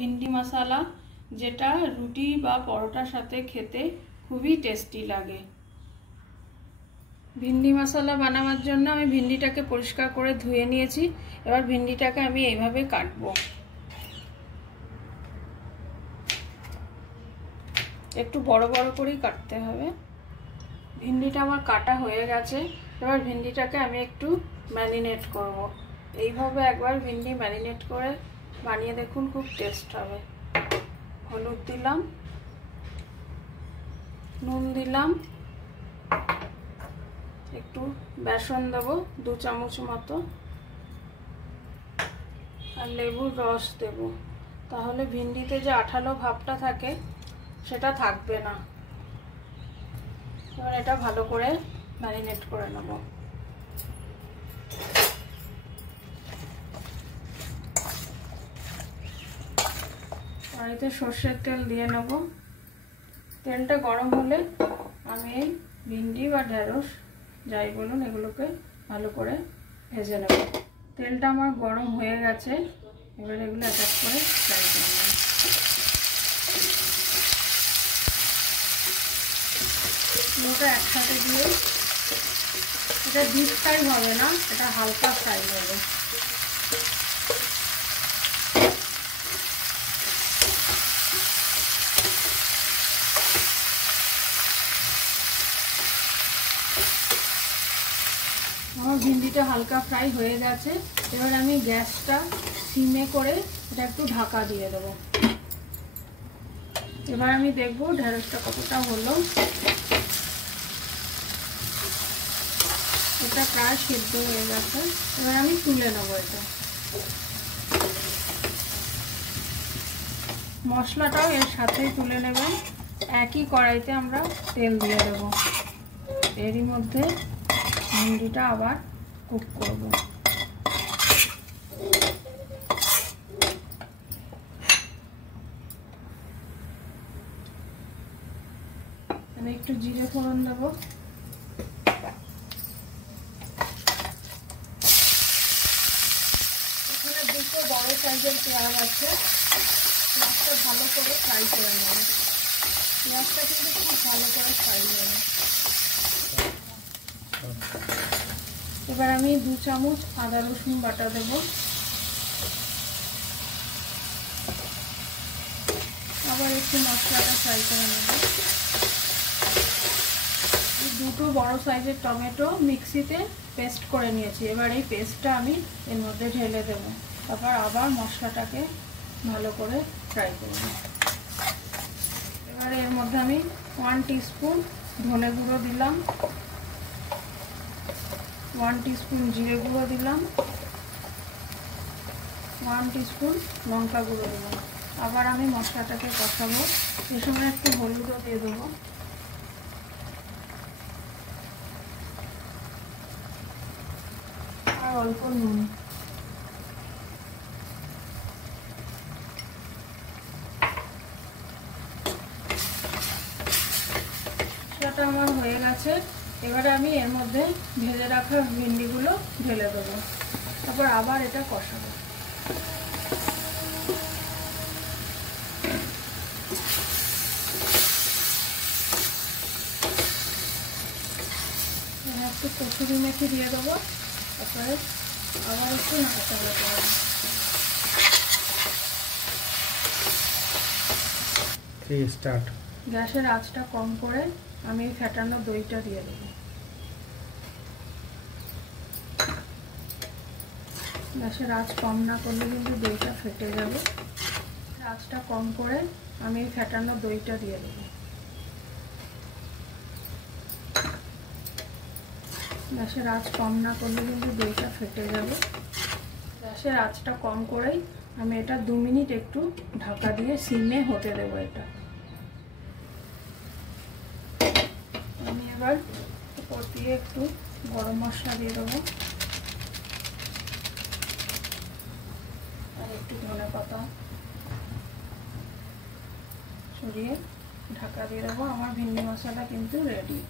ভিন্ডি মশলা, যেটা রুটি বা পরোটার সাথে খেতে খুবই টেস্টি লাগে। ভিন্ডি মশলা বানানোর জন্য আমি ভিন্ডিটাকে পরিষ্কার করে ধুয়ে নিয়েছি। এবার ভিন্ডিটাকে আমি এইভাবে কাটবো, একটু বড় বড় করেই কাটতে হবে। ভিন্ডিটা আমার কাটা হয়ে গেছে। এবার ভিন্ডিটাকে আমি একটু ম্যারিনেট করব। এইভাবে একবার ভিন্ডি ম্যারিনেট করে বানিয়ে দেখুন, খুব টেস্ট হবে। হলুদ দিলাম, নুন দিলাম, একটু বেসন দেবো 2 চামচ মতো, আর লেবুর রস দেব। তাহলে ভিন্ডিতে যে আঠালো ভাবটা থাকে সেটা থাকবে না। এবার এটা ভালো করে ম্যারিনেট করে নেব। কড়াইতে সর্ষের তেল দিয়ে নেব। তেলটা গরম হলে আমি এই ভিন্ডি বা ঢেঁড়স যাই বলুন এগুলোকে ভালো করে ভেজে নেব। তেলটা আমার গরম হয়ে গেছে। এবার এগুলো এক এক করে ফ্রাই করে নেব। দুটো একসাথে দিয়ে, এটা ডিপ ফ্রাই হবে না, এটা হালকা ফ্রাই হবে। আমার ভিন্ডিটা হালকা ফ্রাই হয়ে গেছে। এবার আমি গ্যাসটা সিমে করে এটা একটু ঢাকা দিয়ে দেবো। এবার আমি দেখবো ঢেঁড়সটা কতটা হলো। এটা প্রায় সেদ্ধ হয়ে গেছে। এবার আমি তুলে নেবো এটা। মশলাটাও এর সাথেই তুলে নেবেন। একই কড়াইতে আমরা তেল দিয়ে দেবো। এরই মধ্যে ভিন্ডিটা আবার কুক করব। আমি একটু জিরে ফোড়ন দেবো। এখানে 2 বড় সাইজের পেঁয়াজ আছে। পেঁয়াজটা ভালো করে ফ্রাই করে নেব। পেঁয়াজটা কিন্তু খুব ভালো করে ফ্রাই হবে। এবার আমি 2 চামচ আদা রসুন বাটা দেব। আবার একটু মশলাটা ফ্রাই করে নেব। 2 বড় সাইজের টমেটো মিক্সিতে পেস্ট করে নিয়েছি। এবার এই পেস্টটা আমি এর মধ্যে ঢেলে দেব। তারপর আবার মশলাটাকে ভালো করে ফ্রাই করব। এবারে এর মধ্যে আমি 1 টিস্পুন ধনে গুঁড়ো দিলাম, 1 টিস্পুন জিরে গুঁড়ো দিলাম, 1 টিস্পুন লঙ্কা গুঁড়ো দিলাম। আবার আমি মশলাটাকে কষাবো। এই সময় একটু হলুদও দিয়ে দেবো। আর অল্প নুন। মশলাটা আমার হয়ে গেছে। এবারে আমি এর মধ্যে ভেজে রাখা ভিন্ডিগুলো ঢেলে দেবো। তারপর আবার এটা কষাবো। একটু কসুরি মেথি দিয়ে দেবো। তারপরে আবার একটু নাড়াচাড়া করবো। স্টার্ট। গ্যাসের আঁচটা কম করে আমি ফেটানো দইটা দিয়ে দেবো। গ্যাসের আঁচ কম না করলে কিন্তু দইটা ফেটে যাবে। আঁচটা কম করে আমি ফেটানো দইটা দিয়ে দেবো। গ্যাসের আঁচ কম না করলে কিন্তু দইটা ফেটে যাবে। গ্যাসের আঁচটা কম করেই আমি এটা 2 মিনিট একটু ঢাকা দিয়ে সিমে হতে দেবো। এটা আমি এবার উপর দিয়ে একটু গরম মশলা দিয়ে দেবো, আর একটু ধনেপাতা ছড়িয়ে ঢাকা দিয়ে দেবো। আমার ভিন্ডি মশলা কিন্তু রেডি।